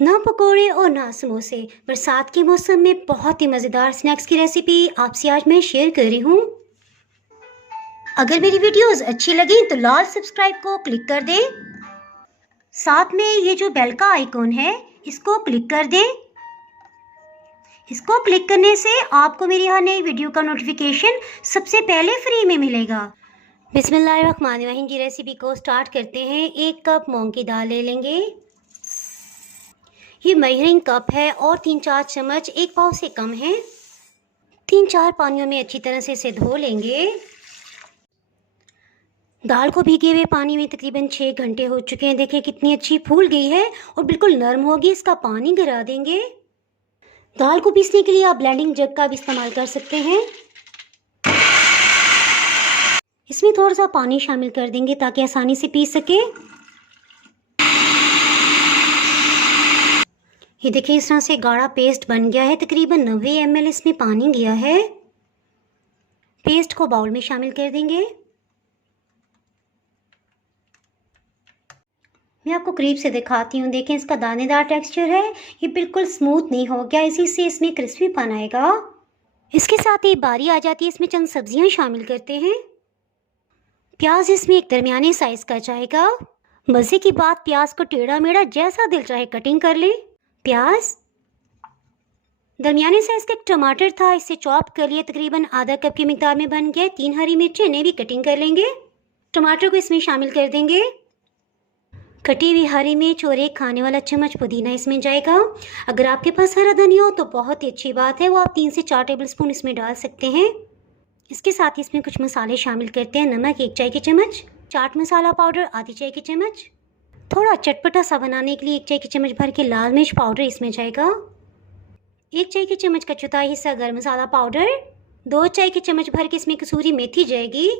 ना पकोड़े और ना समोसे, बरसात के मौसम में बहुत ही मज़ेदार स्नैक्स की रेसिपी आपसे आज मैं शेयर कर रही हूँ। अगर मेरी वीडियोस अच्छी लगी तो लाल सब्सक्राइब को क्लिक कर दें। साथ में ये जो बेल का आइकॉन है इसको क्लिक कर दें। इसको क्लिक करने से आपको मेरी हर नई वीडियो का नोटिफिकेशन सबसे पहले फ्री में मिलेगा। बिस्मिल्लाहिर्रहमानिर्रहीम की रेसिपी को स्टार्ट करते हैं। 1 कप मूंग की दाल ले लेंगे। ये मेजरिंग कप है और 3-4 चम्मच 1 पाव से कम है। 3-4 पानियों में अच्छी तरह से इसे धो लेंगे। दाल को भीगे हुए पानी में तकरीबन 6 घंटे हो चुके हैं। देखिए कितनी अच्छी फूल गई है और बिल्कुल नरम होगी। इसका पानी गिरा देंगे। दाल को पीसने के लिए आप ब्लेंडिंग जग का भी इस्तेमाल कर सकते हैं। इसमें थोड़ा सा पानी शामिल कर देंगे ताकि आसानी से पीस सके। ये देखिए इस तरह से गाढ़ा पेस्ट बन गया है। तकरीबन 90 ml इसमें पानी गया है। पेस्ट को बाउल में शामिल कर देंगे। मैं आपको करीब से दिखाती हूँ। देखें इसका दानेदार टेक्सचर है। ये बिल्कुल स्मूथ नहीं हो गया, इसी से इसमें क्रिस्पीपन आएगा। इसके साथ ही बारी आ जाती है, इसमें चंद सब्जियां शामिल करते हैं। प्याज इसमें एक दरमियाने साइज का जाएगा। मज़े की बात, प्याज को टेढ़ा मेढ़ा जैसा दिल चाहे कटिंग कर लें। प्याज, दरमियाने साइज का एक टमाटर था, इसे चॉप कर लिए। तकरीबन आधा कप की मिकदार में बन गया। 3 हरी मिर्चें, इन्हें भी कटिंग कर लेंगे। टमाटर को इसमें शामिल कर देंगे। कटी हुई हरी मिर्च और 1 खाने वाला चम्मच पुदीना इसमें जाएगा। अगर आपके पास हरा धनिया हो तो बहुत ही अच्छी बात है, वो आप 3 से 4 टेबलस्पून इसमें डाल सकते हैं। इसके साथ ही इसमें कुछ मसाले शामिल करते हैं। नमक 1 चाय की चम्मच, चाट मसाला पाउडर आधी चाय की चम्मच, थोड़ा चटपटा सा बनाने के लिए 1 चाय की चम्मच भर के लाल मिर्च पाउडर इसमें जाएगा। 1 चाय की चम्मच का चौथाई हिस्सा गरम मसाला पाउडर, 2 चाय की चम्मच भर के इसमें कसूरी मेथी जाएगी।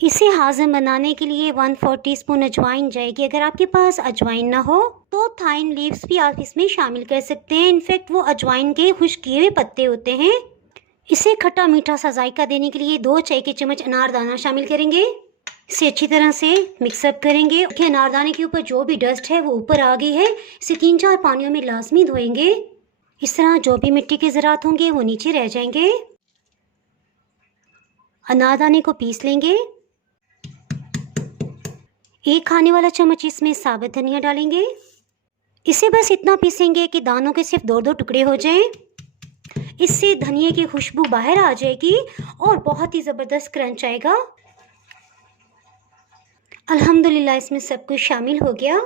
इसे हाज़म बनाने के लिए 1/4 टीस्पून अजवाइन जाएगी। अगर आपके पास अजवाइन ना हो तो थाइन लीव्स भी आप इसमें शामिल कर सकते हैं। इनफैक्ट वो अजवाइन के खुश्क किए हुए पत्ते होते हैं। इसे खट्टा मीठा सा जायका देने के लिए 2 चाय की चम्मच अनारदाना शामिल करेंगे। इसे अच्छी तरह से मिक्सअप करेंगे। अनारदाने के ऊपर जो भी डस्ट है वो ऊपर आ गई है। इसे 3-4 पानियों में लाजमी धोएंगे। इस तरह जो भी मिट्टी के ज़रात होंगे वो नीचे रह जाएंगे। अनारदाने को पीस लेंगे। 1 खाने वाला चम्मच इसमें साबुत धनिया डालेंगे। इसे बस इतना पीसेंगे कि दानों के सिर्फ 2-2 टुकड़े हो जाएं। इससे धनिया की खुशबू बाहर आ जाएगी और बहुत ही ज़बरदस्त क्रंच आएगा। अल्हम्दुलिल्लाह इसमें सब कुछ शामिल हो गया।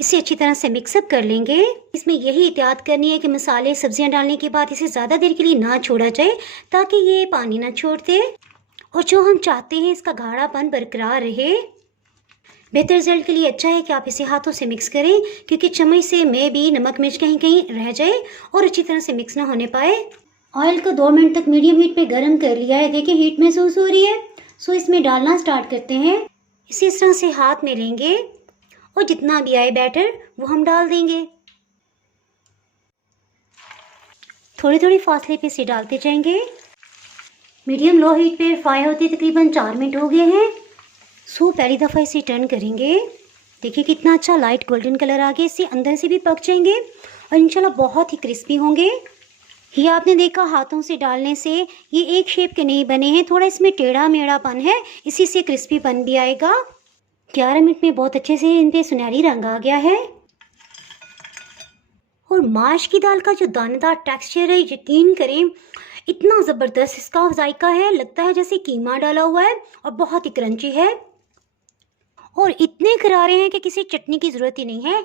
इसे अच्छी तरह से मिक्सअप कर लेंगे। इसमें यही एहतियात करनी है कि मसाले सब्जियां डालने के बाद इसे ज़्यादा देर के लिए ना छोड़ा जाए ताकि ये पानी ना छोड़ दे। और जो हम चाहते हैं इसका गाढ़ापन बरकरार रहे। बेहतर रिजल्ट के लिए अच्छा है कि आप इसे हाथों से मिक्स करें, क्योंकि चम्मच से में भी नमक मिर्च कहीं कहीं रह जाए और अच्छी तरह से मिक्स ना होने पाए। ऑयल को 2 मिनट तक मीडियम हीट पे गर्म कर लिया है। देखिए हीट महसूस हो रही है। सो इसमें डालना स्टार्ट करते हैं। इसे इस तरह से हाथ में लेंगे और जितना भी आए बैटर वो हम डाल देंगे। थोड़ी थोड़ी फासले पे इसे डालते जाएंगे। मीडियम लो हीट पे फ्राई होते तकरीबन 4 मिनट हो गए हैं। सो पहली दफ़ा इसे टर्न करेंगे। देखिए कितना अच्छा लाइट गोल्डन कलर आ गया। इससे अंदर से भी पक जाएंगे और इंशाल्लाह बहुत ही क्रिस्पी होंगे। ये आपने देखा हाथों से डालने से ये एक शेप के नहीं बने हैं, थोड़ा इसमें टेढ़ा मेढ़ापन है, इसी से क्रिस्पीपन भी आएगा। 11 मिनट में बहुत अच्छे से इन पे सुनहरी रंग आ गया है। और माश की दाल का जो दानेदार टेक्सचर है, यकीन करें इतना ज़बरदस्त इसका जायका है, लगता है जैसे कीमा डाला हुआ है और बहुत ही क्रंची है और इतने करारे हैं कि किसी चटनी की ज़रूरत ही नहीं है।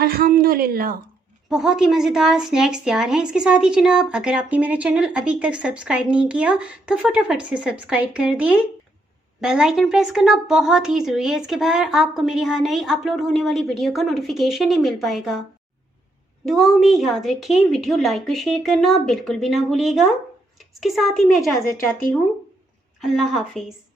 अल्हम्दुलिल्लाह बहुत ही मज़ेदार स्नैक्स तैयार हैं। इसके साथ ही जनाब, अगर आपने मेरा चैनल अभी तक सब्सक्राइब नहीं किया तो फटाफट से सब्सक्राइब कर दें। बेल आइकन प्रेस करना बहुत ही ज़रूरी है। इसके बगैर आपको मेरी हर नई अपलोड होने वाली वीडियो का नोटिफिकेशन नहीं मिल पाएगा। दुआओं में याद रखें, वीडियो लाइक और शेयर करना बिल्कुल भी ना भूलिएगा। इसके साथ ही मैं इजाज़त चाहती हूँ। अल्लाह हाफिज़।